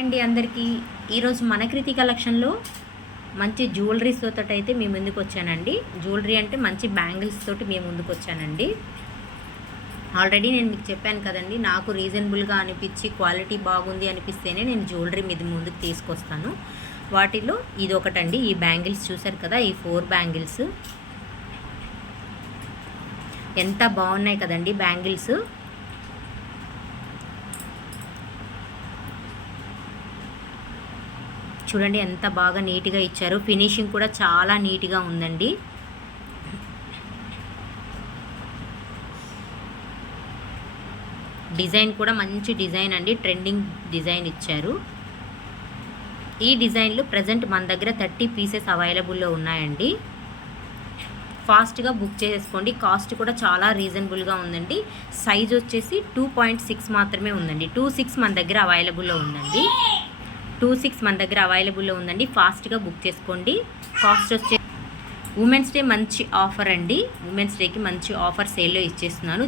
అండి అందరికీ. ఈరోజు మన కృతి కలెక్షన్లో మంచి జ్యువెలరీస్ తోటి అయితే మీ ముందుకు వచ్చానండి. జ్యువెలరీ అంటే మంచి బ్యాంగిల్స్ తోటి మీ ముందుకు వచ్చానండి. ఆల్రెడీ నేను మీకు చెప్పాను కదండి, నాకు రీజనబుల్గా అనిపించి క్వాలిటీ బాగుంది అనిపిస్తేనే నేను జ్యువెలరీ మీద ముందుకు తీసుకొస్తాను. వాటిలో ఇది ఒకటండి. ఈ బ్యాంగిల్స్ చూసారు కదా, ఈ 4 బ్యాంగిల్స్ ఎంత బాగున్నాయి కదండి బ్యాంగిల్స్. చూడండి ఎంత బాగా నీట్గా ఇచ్చారు. ఫినిషింగ్ కూడా చాలా నీట్గా ఉందండి. డిజైన్ కూడా మంచి డిజైన్ అండి, ట్రెండింగ్ డిజైన్ ఇచ్చారు. ఈ డిజైన్లు ప్రజెంట్ మన దగ్గర 30 పీసెస్ అవైలబుల్లో ఉన్నాయండి. ఫాస్ట్గా బుక్ చేసుకోండి. కాస్ట్ కూడా చాలా రీజనబుల్గా ఉందండి. సైజ్ వచ్చేసి 2.6 మాత్రమే ఉందండి. 2.6 మన దగ్గర అవైలబుల్లో ఉందండి. 2.6 మన దగ్గర అవైలబుల్లో ఉందండి. ఫాస్ట్గా బుక్ చేసుకోండి. కాస్ట్ వచ్చే ఉమెన్స్ డే మంచి ఆఫర్ అండి. ఉమెన్స్ డేకి మంచి ఆఫర్ సేల్లో ఇచ్చేస్తున్నాను.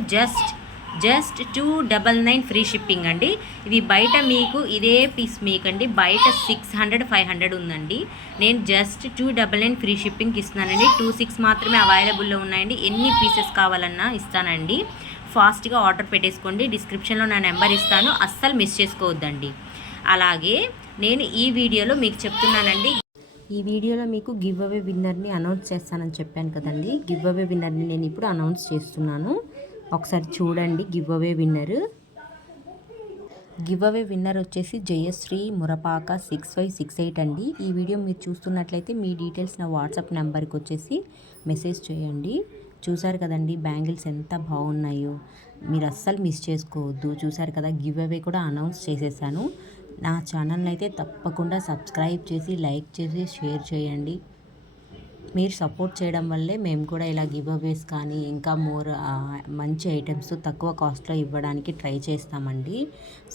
జస్ట్ 299 ఫ్రీ షిప్పింగ్ అండి. ఇవి బయట మీకు ఇదే పీస్ మీకండి బయట 600-500 ఉందండి. నేను జస్ట్ 299 ఫ్రీ షిప్పింగ్కి ఇస్తున్నానండి. 2.6 మాత్రమే అవైలబుల్లో ఉన్నాయండి. ఎన్ని పీసెస్ కావాలన్నా ఇస్తానండి. ఫాస్ట్గా ఆర్డర్ పెట్టేసుకోండి. డిస్క్రిప్షన్లో నా నెంబర్ ఇస్తాను, అస్సలు మిస్ చేసుకోవద్దండి. అలాగే నేను ఈ వీడియోలో మీకు చెప్తున్నానండి, ఈ వీడియోలో మీకు గివ్ అవే విన్నర్ని అనౌన్స్ చేస్తానని చెప్పాను కదండి. గివ్ అవే విన్నర్ని నేను ఇప్పుడు అనౌన్స్ చేస్తున్నాను. ఒకసారి చూడండి. గివ్ అవే విన్నర్ వచ్చేసి జయశ్రీ మురపాక 6568 అండి. ఈ వీడియో మీరు చూస్తున్నట్లయితే మీ డీటెయిల్స్ నా వాట్సాప్ నెంబర్కి వచ్చేసి మెసేజ్ చేయండి. చూసారు కదండి బ్యాంగిల్స్ ఎంత బాగున్నాయో, మీరు అస్సలు మిస్ చేసుకోవద్దు. చూసారు కదా, గివ్ అవే కూడా అనౌన్స్ చేసేసాను. నా ఛానల్ని అయితే తప్పకుండా సబ్స్క్రైబ్ చేసి, లైక్ చేసి, షేర్ చేయండి. మీరు సపోర్ట్ చేయడం వల్లే మేము కూడా ఇలా గివ్ అవేస్ కానీ ఇంకా మంచి ఐటమ్స్ తక్కువ కాస్ట్లో ఇవ్వడానికి ట్రై చేస్తామండి.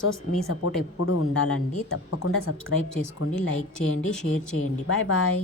సో మీ సపోర్ట్ ఎప్పుడూ ఉండాలండి. తప్పకుండా సబ్స్క్రైబ్ చేసుకోండి, లైక్ చేయండి, షేర్ చేయండి. Bye bye.